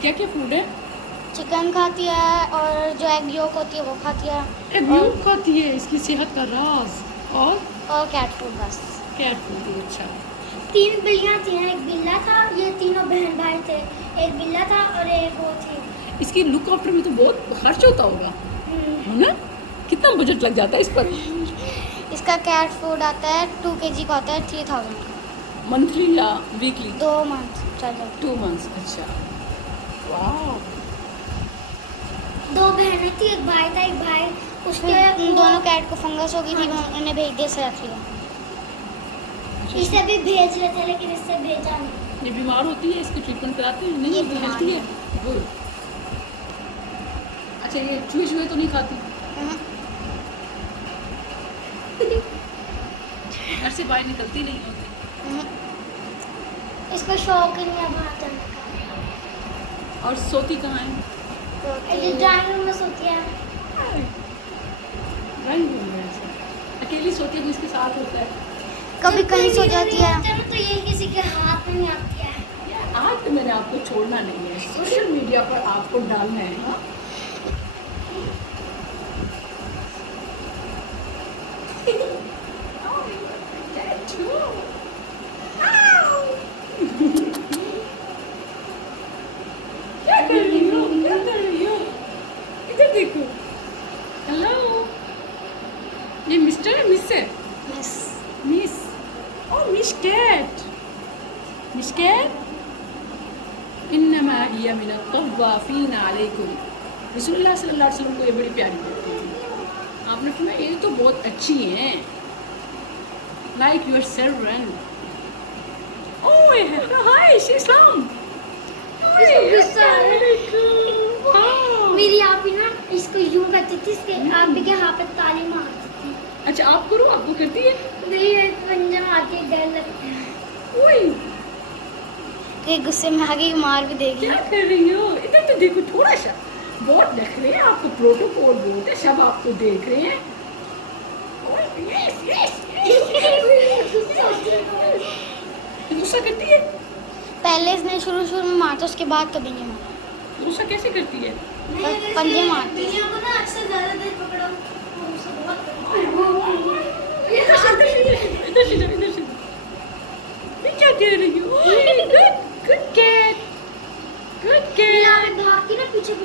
क्या क्या फूड है? चिकन खाती है और जो एग योक होती है वो खाती है। एग योक खाती है, इसकी सेहत का राज। और कैट फूड बस। कैट फूड भी अच्छा। 3 बिल्लियाँ थी, एक बिल्ला था, ये तीनों बहन भाई थे। एक बिल्ला था और एक वो थी। इसकी लुक आफ्टर में तो बहुत खर्च होता होगा, है ना? कितना बजट लग जाता है इस पर? इसका कैट फूड आता है 2 kg का होता है 3000 का। मंथली या वीकली? 2 मंथ चलो। 2 मंथ्स। अच्छा, वाह। 2 बहनें थी, एक भाई था, एक भाई उसके उन दोनों कैट को फंगस हो गई थी, हाँ। उन्होंने भेज दिया से रख लिया। इसे भी भेज रहे थे लेकिन इससे भेजा नहीं। ये बीमार होती है, इसकी ट्रीटमेंट कराते हैं? नहीं, ये ये बीमार हेल्थी है। गुड। अच्छा, ये चूहे तो नहीं खाती? घर से बाहर निकलती नहीं होती? इसको शौक ही नहीं है बाहर जाने का। और सोती कहाँ है? ये ड्राइंग रूम में सोती है। ड्राइंग रूम में ऐसे अकेली सोती है, इसके साथ होता है? कभी कहीं सो जाती है। तो ये किसी के हाथ में नहीं आती है। यार, आज तो मैंने आपको छोड़ना नहीं है, सोशल मीडिया पर आपको डालना है। हाँ, क्या कर रही हो? क्या कर रही हो? इधर देखो। हेलो, ये मिस्टर है मिस है? Yes. Miss. Oh miss Kat. Miss Kat. इन्नमा हिया मिन तव्वाफीन अलैकुम। रसूलुल्लाह सल्लल्लाहु अलैहि वसल्लम को ये बड़ी प्यारी लगती थी। आपने फरमाया ये तो बहुत अच्छी हैं, लाइक योर सर्वेंट। ओह हाय इस्लाम। गुस्सा आ रहा है। मेरी आप ही ना इसको यूं करती थी, इसके आप भी के हाथ पे ताली मारती थी। अच्छा, आप करो, आपको करती है? मेरी एक पंजा मार के डर लगता है। ओए, कि गुस्से में आगे मार भी देगी। क्या कर रही हो? इधर तो देखो थोड़ा सा। बहुत देख रहे हैं आपको, प्रोटोकॉल बहुत है, सब आपको देख रहे हैं। ओए, यस यस। गुस्सा करती है? पहले इसने शुरू में मारता, उसके बाद कभी नहीं मारा। गुस्सा कैसे करती है? पंजे मारती है। दुनिया को ना अक्सर ज्यादा देर